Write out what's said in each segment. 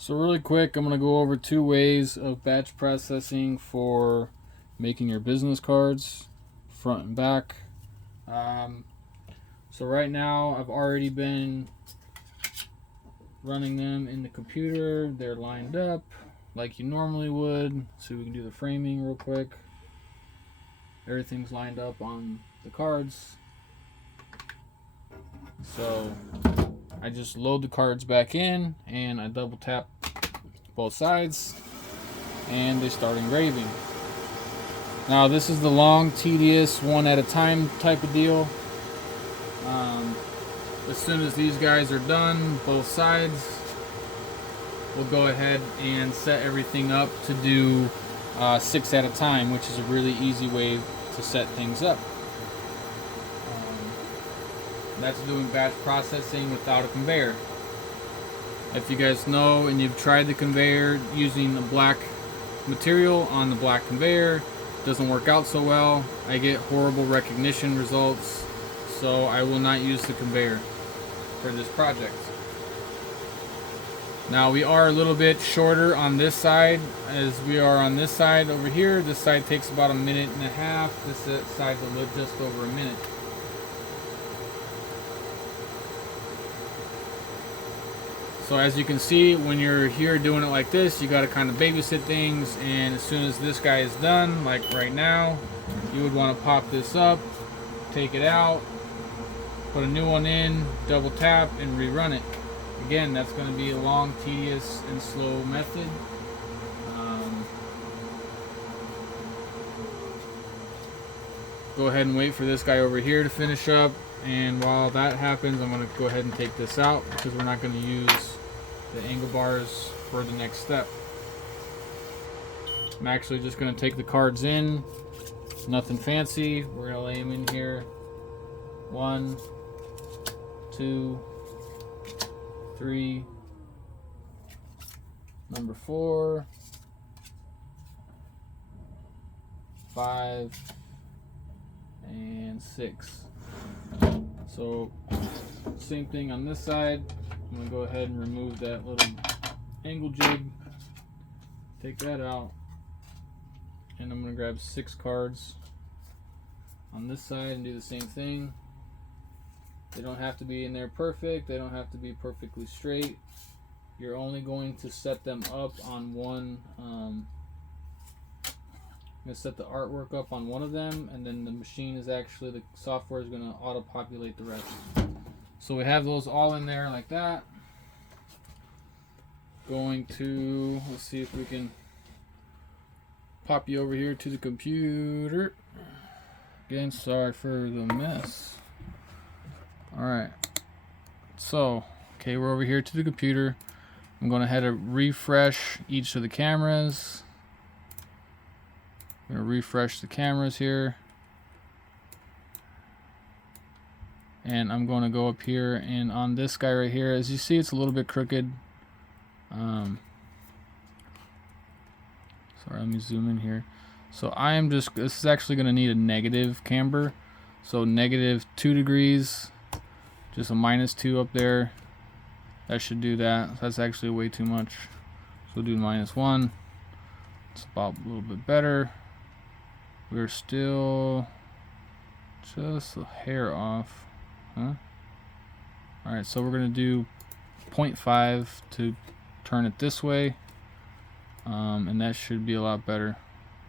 So really quick, I'm going to go over 2 ways of batch processing for making your business cards, front and back. So right now I've already been running them in the computer. They're lined up like you normally would. So we can do the framing real quick. Everything's lined up on the cards. So I just load the cards back in and I double tap both sides and they start engraving. Now this is the long, tedious, one at a time type of deal. As soon as these guys are done, both sides, we'll go ahead and set everything up to do 6 at a time, which is a really easy way to set things up. That's doing batch processing without a conveyor. If you guys know and you've tried the conveyor using the black material on the black conveyor, doesn't work out so well. I get horrible recognition results, so I will not use the conveyor for this project. Now we are a little bit shorter on this side as we are on this side over here. This side takes about 1.5 minutes. This side's just over a minute. So as you can see, when you're here doing it like this, you got to kind of babysit things, and as soon as this guy is done, like right now, you would want to pop this up, take it out, put a new one in, double tap, and rerun it. Again, that's going to be a long, tedious, and slow method. Go ahead and wait for this guy over here to finish up, and while that happens, I'm going to go ahead and take this out because we're not going to use the angle bars for the next step. I'm actually just going to take the cards in, nothing fancy. We're going to lay them in here. 1, 2, 3, number 4, 5, and 6. So same thing on this side. I'm going to go ahead and remove that little angle jig, take that out, and I'm going to grab 6 cards on this side and do the same thing. They don't have to be in there perfect, they don't have to be perfectly straight. You're only going to set them up on one, I'm going to set the artwork up on one of them, and then the machine is actually, the software is going to auto-populate the rest. So we have those all in there like that. Going to, let's see if we can pop you over here to the computer. Again, sorry for the mess. Alright, so, okay, we're over here to the computer. I'm going to head to refresh each of the cameras. I'm going to refresh the cameras here. And I'm going to go up here, and on this guy right here, as you see, it's a little bit crooked. Sorry, let me zoom in here. So I am just, this is actually going to need a negative camber. So -2 degrees, just a -2 up there. That should do that. That's actually way too much. So we'll do -1. It's about a little bit better. We're still just a hair off. Huh? Alright, so we're going to do 0.5 to turn it this way. And that should be a lot better.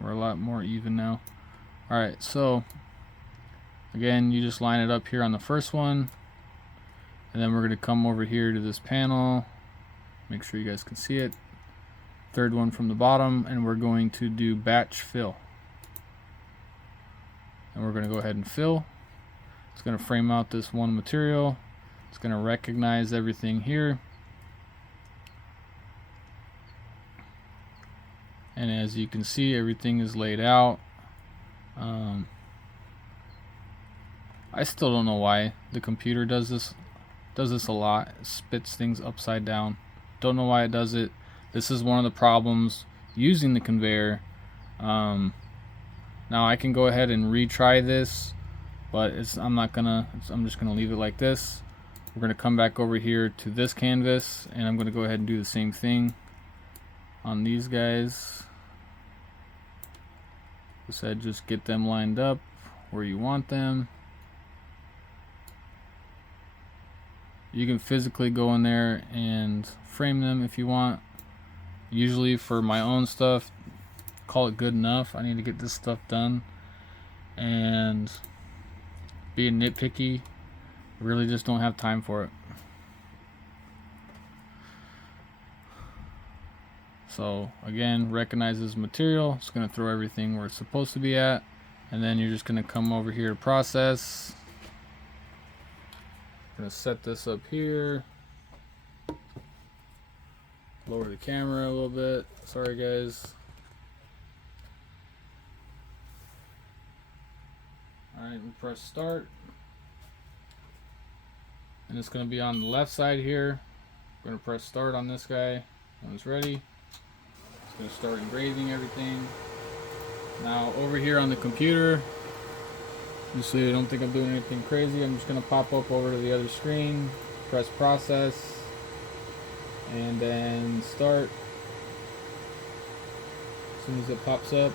We're a lot more even now. Alright, so again, you just line it up here on the first one. And then we're going to come over here to this panel. Make sure you guys can see it. Third one from the bottom, and we're going to do batch fill. And we're going to go ahead and fill. It's going to frame out this one material. It's going to recognize everything here. And as you can see, everything is laid out. I still don't know why the computer does this a lot. It spits things upside down. Don't know why it does it. This is one of the problems using the conveyor. Now I can go ahead and retry this, but I'm just gonna leave it like this. we're going to come back over here to this canvas, and I'm going to go ahead and do the same thing on these guys. I said just get them lined up where you want them. You can physically go in there and frame them if you want. Usually for my own stuff, call it good enough. I need to get this stuff done, and being nitpicky, really just don't have time for it. So again, recognizes material. It's going to throw everything where it's supposed to be at, and then you're just going to come over here to process. Going to set this up here. Lower the camera a little bit. Sorry guys. Alright, we press start. And it's going to be on the left side here. We're going to press start on this guy when it's ready. It's going to start engraving everything. Now over here on the computer, just so you don't think I'm doing anything crazy, I'm just going to pop up over to the other screen, press process, and then start. As soon as it pops up,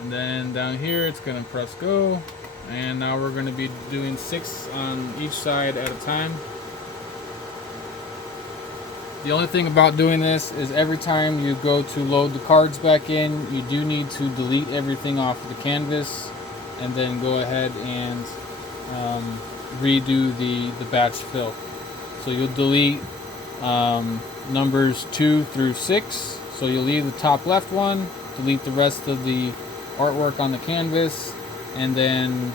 and then down here it's going to press go, and now we're going to be doing 6 on each side at a time. The only thing about doing this is every time you go to load the cards back in, you do need to delete everything off of the canvas and then go ahead and redo the batch fill. So you'll delete numbers 2 through 6. So you'll leave the top left one, delete the rest of the artwork on the canvas, and then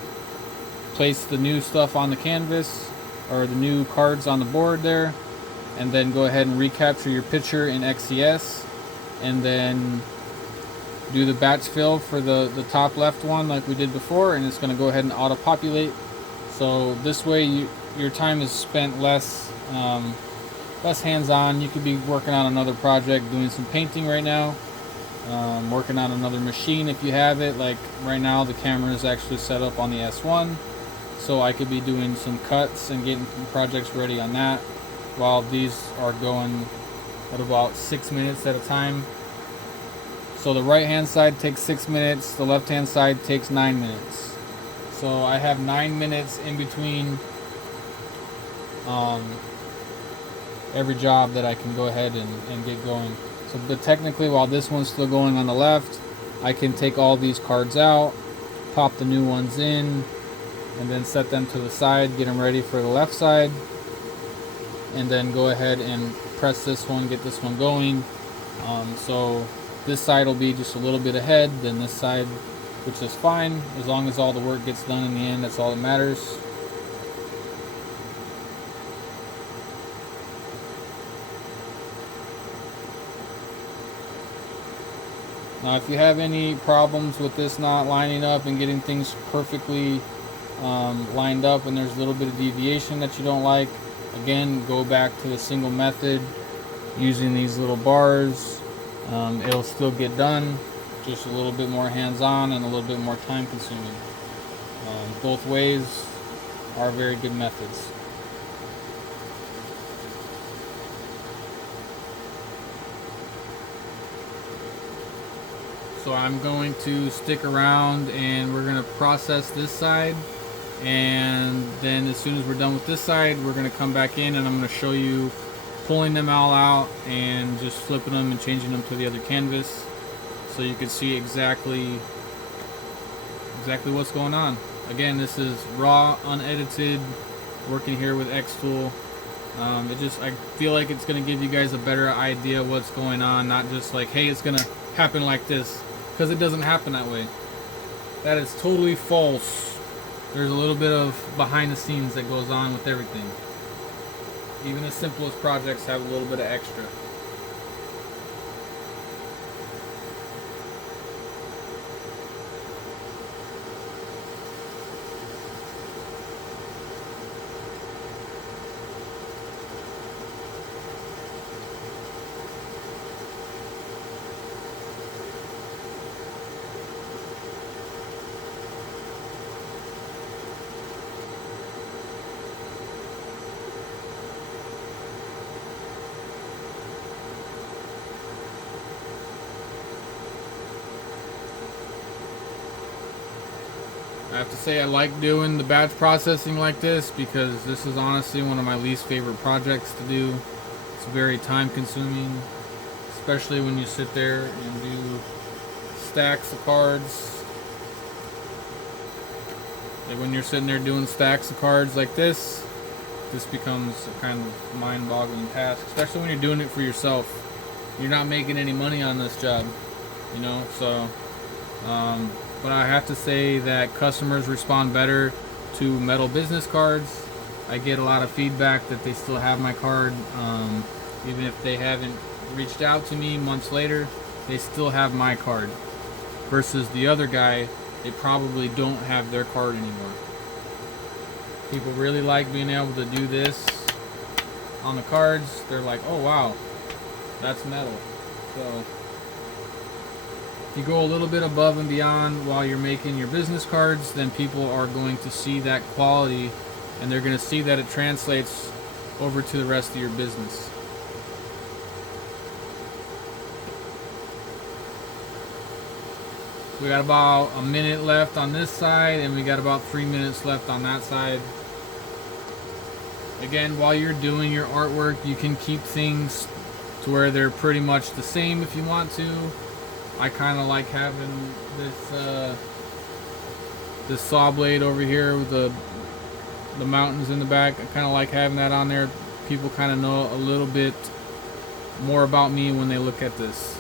place the new stuff on the canvas, or the new cards on the board there, and then go ahead and recapture your picture in XCS, and then do the batch fill for the top left one like we did before, and it's going to go ahead and auto populate. So this way your time is spent less hands-on. You could be working on another project, doing some painting right now, working on another machine if you have it. Like right now the camera is actually set up on the S1, so I could be doing some cuts and getting projects ready on that, while these are going at about 6 minutes at a time. So the right hand side takes 6 minutes, the left hand side takes 9 minutes. So I have 9 minutes in between every job that I can go ahead and get going. So, but technically while this one's still going on the left, I can take all these cards out, pop the new ones in, and then set them to the side, get them ready for the left side, and then go ahead and press this one, get this one going. So this side will be just a little bit ahead than this side, which is fine as long as all the work gets done in the end. That's all that matters. Now if you have any problems with this not lining up and getting things perfectly lined up, and there's a little bit of deviation that you don't like, again, go back to the single method using these little bars. It'll still get done, just a little bit more hands-on and a little bit more time consuming. Both ways are very good methods. So I'm going to stick around and we're going to process this side, and then as soon as we're done with this side, we're going to come back in and I'm going to show you pulling them all out and just flipping them and changing them to the other canvas, so you can see exactly what's going on. Again, this is raw, unedited, working here with Xtool. I feel like it's going to give you guys a better idea of what's going on, not just like, hey, it's going to happen like this, because it doesn't happen that way. That is totally false. There's a little bit of behind the scenes that goes on with everything. Even the simplest projects have a little bit of extra. I have to say I like doing the batch processing like this because this is honestly one of my least favorite projects to do. It's very time consuming, especially when you sit there and do stacks of cards. And when you're sitting there doing stacks of cards like this becomes a kind of mind-boggling task, especially when you're doing it for yourself. You're not making any money on this job, you know, so but I have to say that customers respond better to metal business cards. I get a lot of feedback that they still have my card, even if they haven't reached out to me months later, they still have my card. Versus the other guy, they probably don't have their card anymore. People really like being able to do this on the cards. They're like, oh wow, that's metal. So if you go a little bit above and beyond while you're making your business cards, then people are going to see that quality and they're going to see that it translates over to the rest of your business. We got about a minute left on this side and we got about 3 minutes left on that side. Again, while you're doing your artwork, you can keep things to where they're pretty much the same if you want to. I kind of like having this saw blade over here with the mountains in the back. I kind of like having that on there. People kind of know a little bit more about me when they look at this.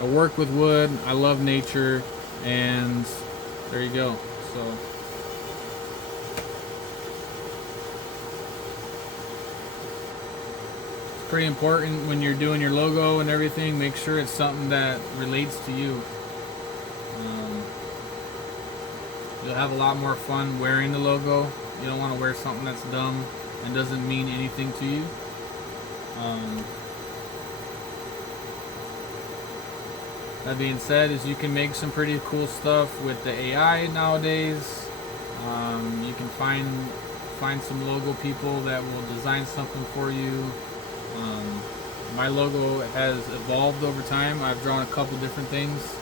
I work with wood, I love nature, and there you go. So it's pretty important when you're doing your logo and everything, make sure it's something that relates to you. You'll have a lot more fun wearing the logo. You don't want to wear something that's dumb and doesn't mean anything to you. That being said, is you can make some pretty cool stuff with the AI nowadays. You can find some logo people that will design something for you. My logo has evolved over time. I've drawn a couple different things,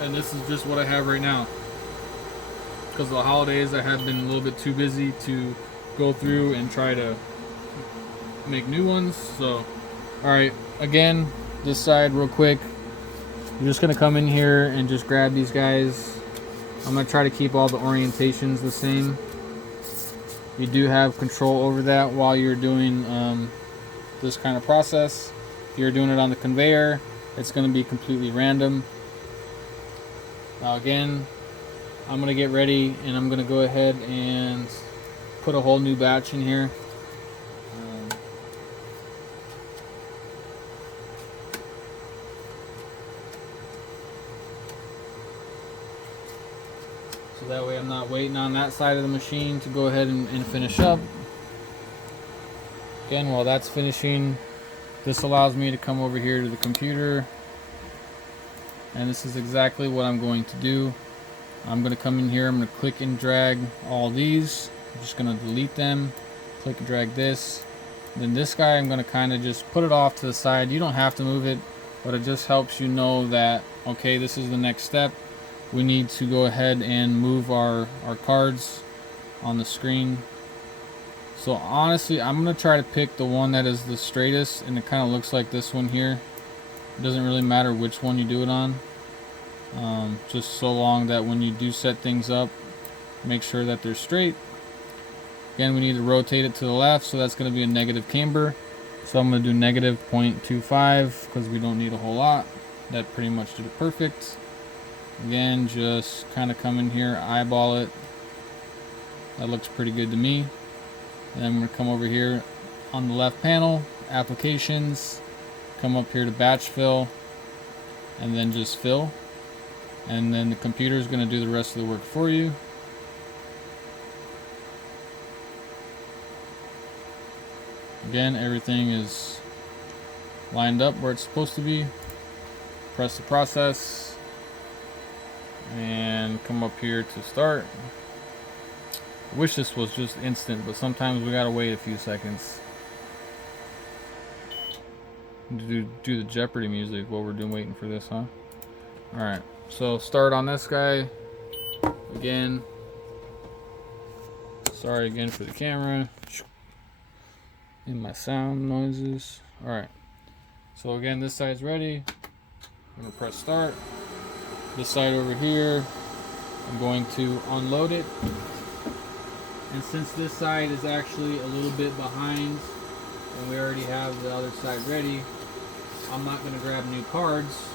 and this is just what I have right now. Because of the holidays, I have been a little bit too busy to go through and try to make new ones. So, alright, again, this side real quick. You're just going to come in here and just grab these guys. I'm going to try to keep all the orientations the same. You do have control over that while you're doing this kind of process. If you're doing it on the conveyor, it's going to be completely random. Now again, I'm going to get ready and I'm going to go ahead and put a whole new batch in here. So that way I'm not waiting on that side of the machine to go ahead and finish up. Again, while that's finishing, this allows me to come over here to the computer. And this is exactly what I'm going to do. I'm going to come in here, I'm going to click and drag all these. I'm just going to delete them. Click and drag this. Then this guy, I'm going to kind of just put it off to the side. You don't have to move it, but it just helps you know that, okay, this is the next step. We need to go ahead and move our cards on the screen. So honestly, I'm going to try to pick the one that is the straightest, and it kind of looks like this one here. It doesn't really matter which one you do it on. Just so long that when you do set things up, make sure that they're straight. Again, we need to rotate it to the left, so that's going to be a negative camber. So I'm going to do negative 0.25 because we don't need a whole lot. That pretty much did it perfect. Again, just kind of come in here, eyeball it. That looks pretty good to me. And then I'm going to come over here on the left panel, applications, come up here to batch fill, and then just fill. And then the computer is going to do the rest of the work for you. Again, everything is lined up where it's supposed to be. Press the process and come up here to start. I wish this was just instant, but sometimes we gotta wait a few seconds. Do the Jeopardy music while we're waiting for this, huh? Alright, so start on this guy. Again, sorry again for the camera and my sound noises. Alright, so again, this side's ready. I'm going to press start. This side over here, I'm going to unload it. And since this side is actually a little bit behind and we already have the other side ready, I'm not going to grab new cards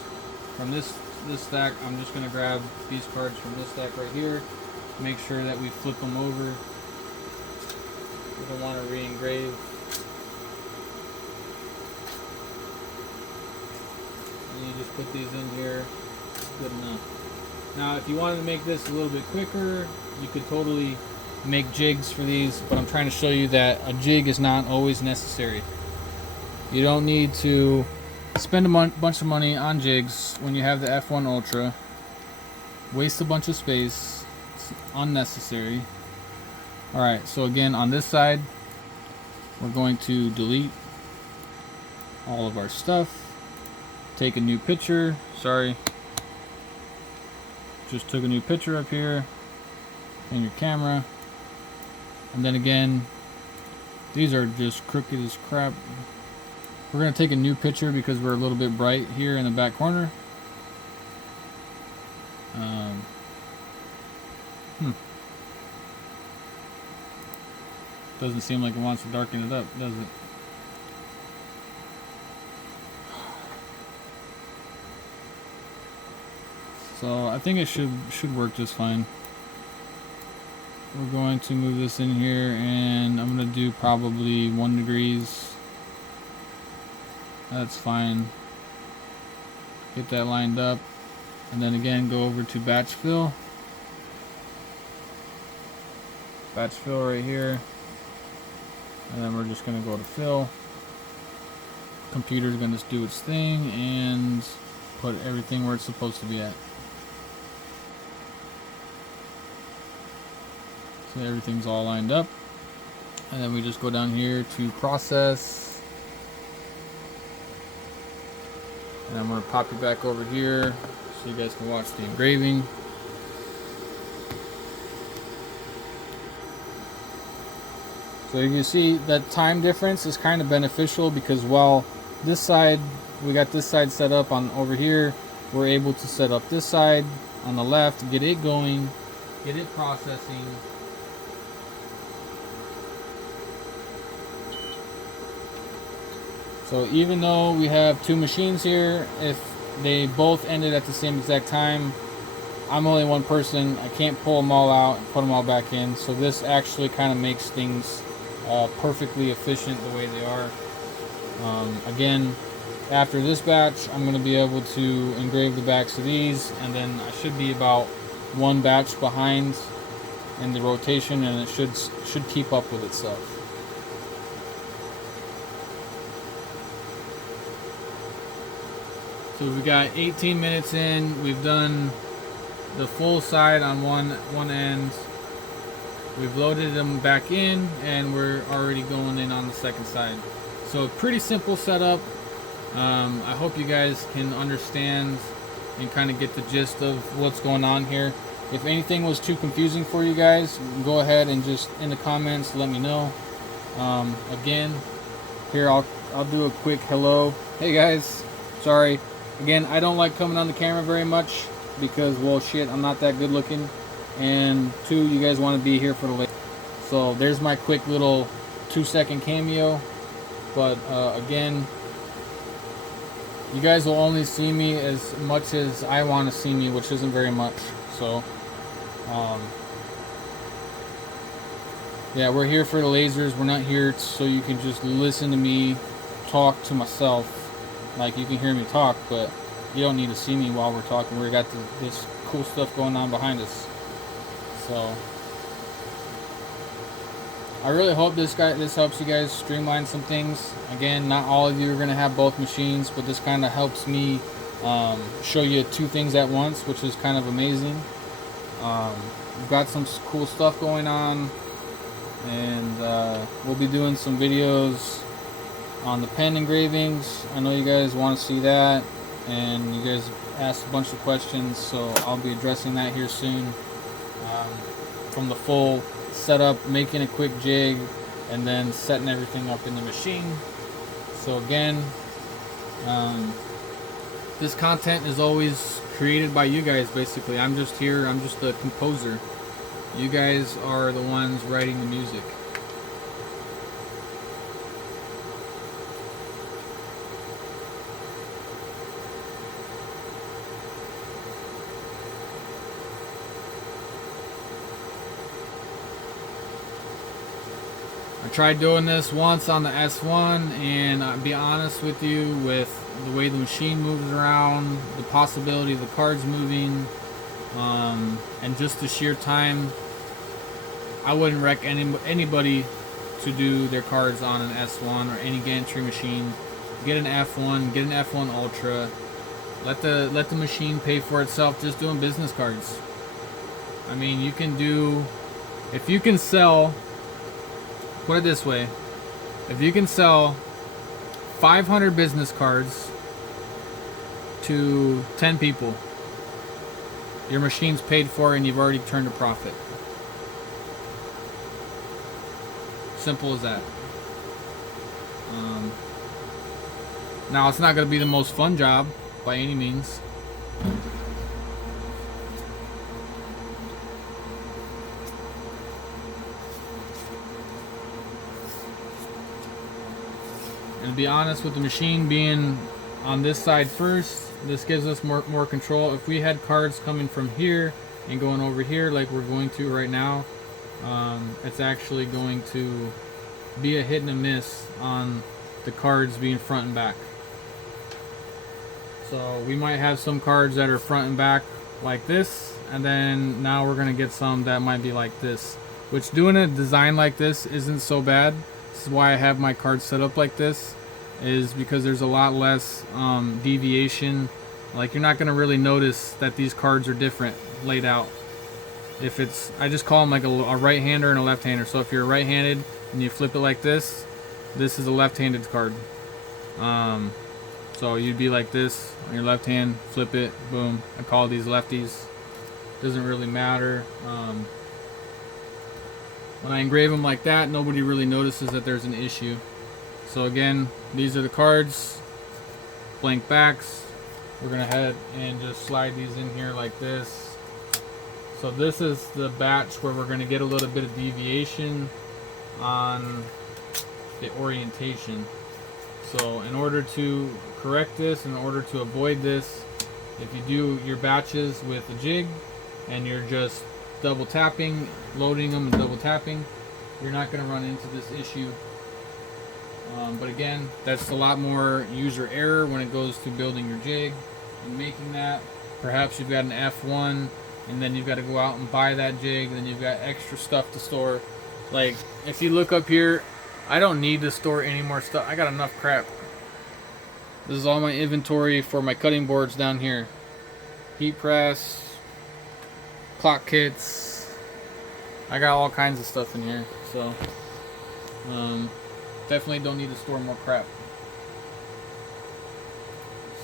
from this stack. I'm just going to grab these cards from this stack right here. Make sure that we flip them over. We don't want to re-engrave. And you just put these in here. Good enough. Now if you wanted to make this a little bit quicker, you could totally make jigs for these, but I'm trying to show you that a jig is not always necessary. You don't need to spend a bunch of money on jigs when you have the F1 Ultra. Waste a bunch of space. It's unnecessary. Alright, so again on this side, we're going to delete all of our stuff. Take a new picture. Sorry. Just took a new picture up here in your camera. And then again, these are just crooked as crap. We're going to take a new picture because we're a little bit bright here in the back corner. Doesn't seem like it wants to darken it up, does it? So I think it should work just fine. We're going to move this in here, and I'm going to do probably 1 degrees. That's fine. Get that lined up, and then again go over to batch fill. Batch fill right here, and then we're just going to go to fill. Computer's going to do its thing and put everything where it's supposed to be at. So everything's all lined up, and then we just go down here to process, and I'm going to pop it back over here so you guys can watch the engraving. So you can see that time difference is kind of beneficial, because while this side, we got this side set up on over here, we're able to set up this side on the left, get it going, get it processing. So even though we have 2 machines here, if they both ended at the same exact time, I'm only one person. I can't pull them all out and put them all back in. So this actually kind of makes things perfectly efficient the way they are. Again, after this batch, I'm going to be able to engrave the backs of these, and then I should be about 1 batch behind in the rotation, and it should keep up with itself. So we got 18 minutes in. We've done the full side on one end. We've loaded them back in, and we're already going in on the second side. So pretty simple setup. I hope you guys can understand and kind of get the gist of what's going on here. If anything was too confusing for you guys, go ahead and just in the comments let me know. Again, here I'll do a quick hello. Hey guys, sorry. Again, I don't like coming on the camera very much because, well, shit, I'm not that good looking. And 2, you guys want to be here for the late. So there's my quick little 2-second cameo. But again, you guys will only see me as much as I want to see me, which isn't very much. So yeah, we're here for the lasers. We're not here so you can just listen to me talk to myself. Like, you can hear me talk, but you don't need to see me while we're talking. We got this cool stuff going on behind us. So I really hope this helps you guys streamline some things. Again, not all of you are going to have both machines, but this kind of helps me show you 2 things at once, which is kind of amazing. We've got some cool stuff going on, and we'll be doing some videos on the pen engravings. I know you guys want to see that, and you guys asked a bunch of questions, so I'll be addressing that here soon. from the full setup, making a quick jig, and then setting everything up in the machine. So again, this content is always created by you guys. Basically, I'm just here, I'm just the composer. You guys are the ones writing the music. I tried doing this once on the S1, and I'll be honest with you, with the way the machine moves around, the possibility of the cards moving, and just the sheer time, I wouldn't recommend anybody to do their cards on an S1 or any gantry machine. Get an F1, get an F1 Ultra. Let the machine pay for itself just doing business cards. I mean, you can do, if you can sell, put it this way, if you can sell 500 business cards to 10 people, your machine's paid for and you've already turned a profit. Simple as that. Now, it's not going to be the most fun job by any means. And to be honest, with the machine being on this side first, this gives us more control. If we had cards coming from here and going over here like we're going to right now, it's actually going to be a hit and a miss on the cards being front and back. So we might have some cards that are front and back like this, and then now we're going to get some that might be like this, which doing a design like this isn't so bad. This is why I have my cards set up like this, is because there's a lot less deviation. Like, you're not going to really notice that these cards are different laid out. If it's, I just call them like a right-hander and a left-hander. So if you're right-handed and you flip it like this is a left-handed card. So you'd be like this on your left hand, flip it, boom. I call these lefties. Doesn't really matter. When I engrave them like that, nobody really notices that there's an issue. So again, these are the cards, blank backs. We're gonna head and just slide these in here like this. So this is the batch where we're gonna get a little bit of deviation on the orientation. So in order to correct this, in order to avoid this, if you do your batches with a jig and you're just double tapping, loading them and double tapping, you're not going to run into this issue. But again, that's a lot more user error when it goes to building your jig and making that. Perhaps you've got an F1 and then you've got to go out and buy that jig, and then you've got extra stuff to store. Like, if you look up here, I don't need to store any more stuff. I got enough crap. This is all my inventory for my cutting boards down here. Heat press, clock kits. I got all kinds of stuff in here. So, definitely don't need to store more crap.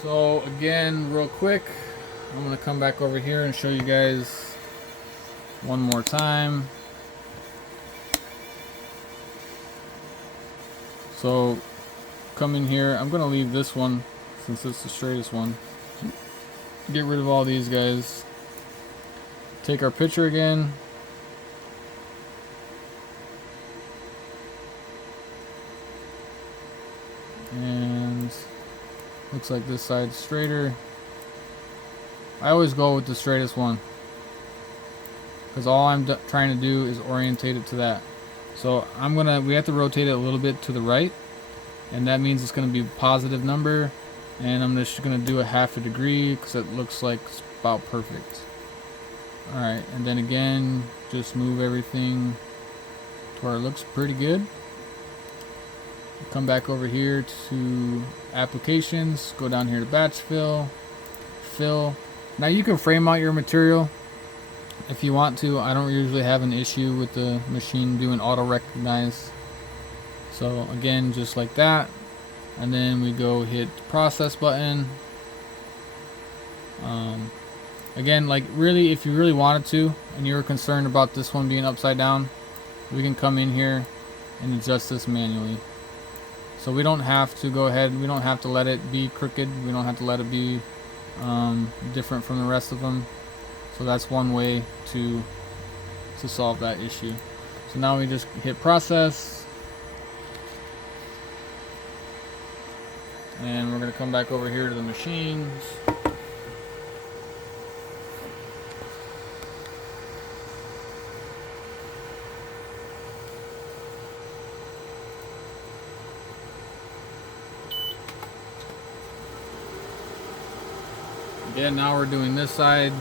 So again, real quick, I'm going to come back over here and show you guys one more time. So come in here, I'm going to leave this one since it's the straightest one. Get rid of all these guys. Take our picture again. And looks like this side's straighter. I always go with the straightest one, because all I'm trying to do is orientate it to that. So we have to rotate it a little bit to the right, and that means it's going to be a positive number, and I'm just going to do a half a degree because it looks like it's about perfect. Alright, and then again, just move everything to where it looks pretty good. Come back over here to applications, go down here to batch fill. Now you can frame out your material if you want to. I don't usually have an issue with the machine doing auto recognize. So again, just like that, and then we go hit the process button. Again, like really, if you really wanted to and you were concerned about this one being upside down, we can come in here and adjust this manually. So we don't have to go ahead, we don't have to let it be crooked, we don't have to let it be different from the rest of them. So that's one way to solve that issue. So now we just hit process, and we're going to come back over here to the machines. Again, now we're doing this side.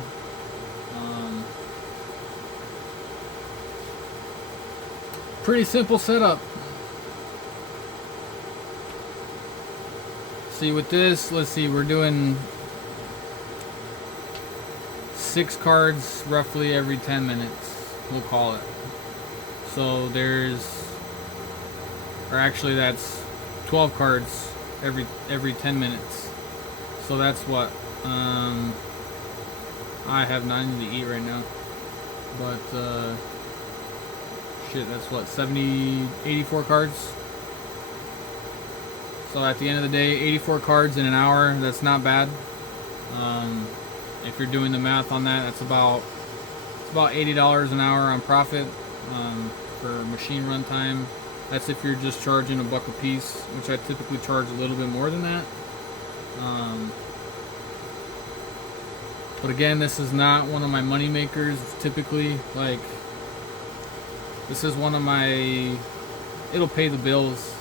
Pretty simple setup. See, with this, let's see, we're doing 6 cards roughly every 10 minutes, we'll call it. So actually that's 12 cards every 10 minutes. So that's what, I have nothing to eat right now, but shit, that's what, 84 cards. So at the end of the day, 84 cards in an hour, that's not bad. If you're doing the math on that, it's about $80 an hour on profit for machine run time. That's if you're just charging $1 a piece, which I typically charge a little bit more than that. But again, this is not one of my money makers. Typically, like, this is one of my, it'll pay the bills,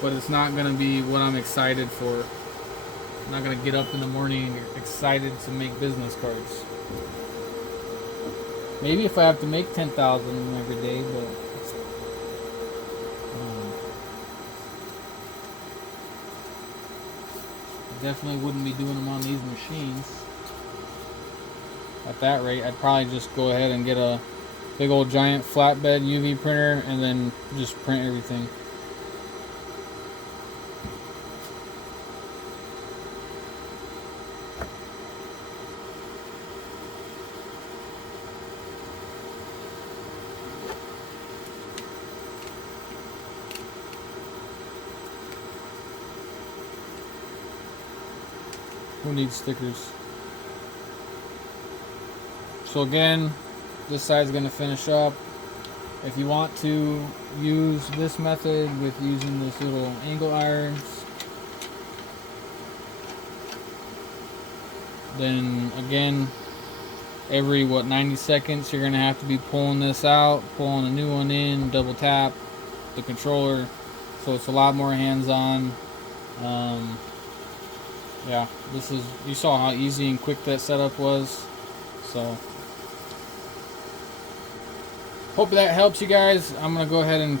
but it's not going to be what I'm excited for. I'm not going to get up in the morning excited to make business cards. Maybe if I have to make 10,000 every day, but I definitely wouldn't be doing them on these machines. At that rate, I'd probably just go ahead and get a big old giant flatbed UV printer and then just print everything. Who needs stickers? So again, this side's going to finish up. If you want to use this method with using this little angle irons, then again, every 90 seconds you're going to have to be pulling this out, pulling a new one in, double tap the controller, so it's a lot more hands-on. Yeah, you saw how easy and quick that setup was. So hope that helps you guys. I'm gonna go ahead and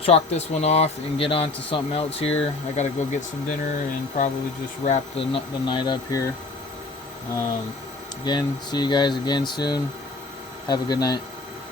chalk this one off and get on to something else here. I gotta go get some dinner and probably just wrap the night up here. Again, see you guys again soon. Have a good night.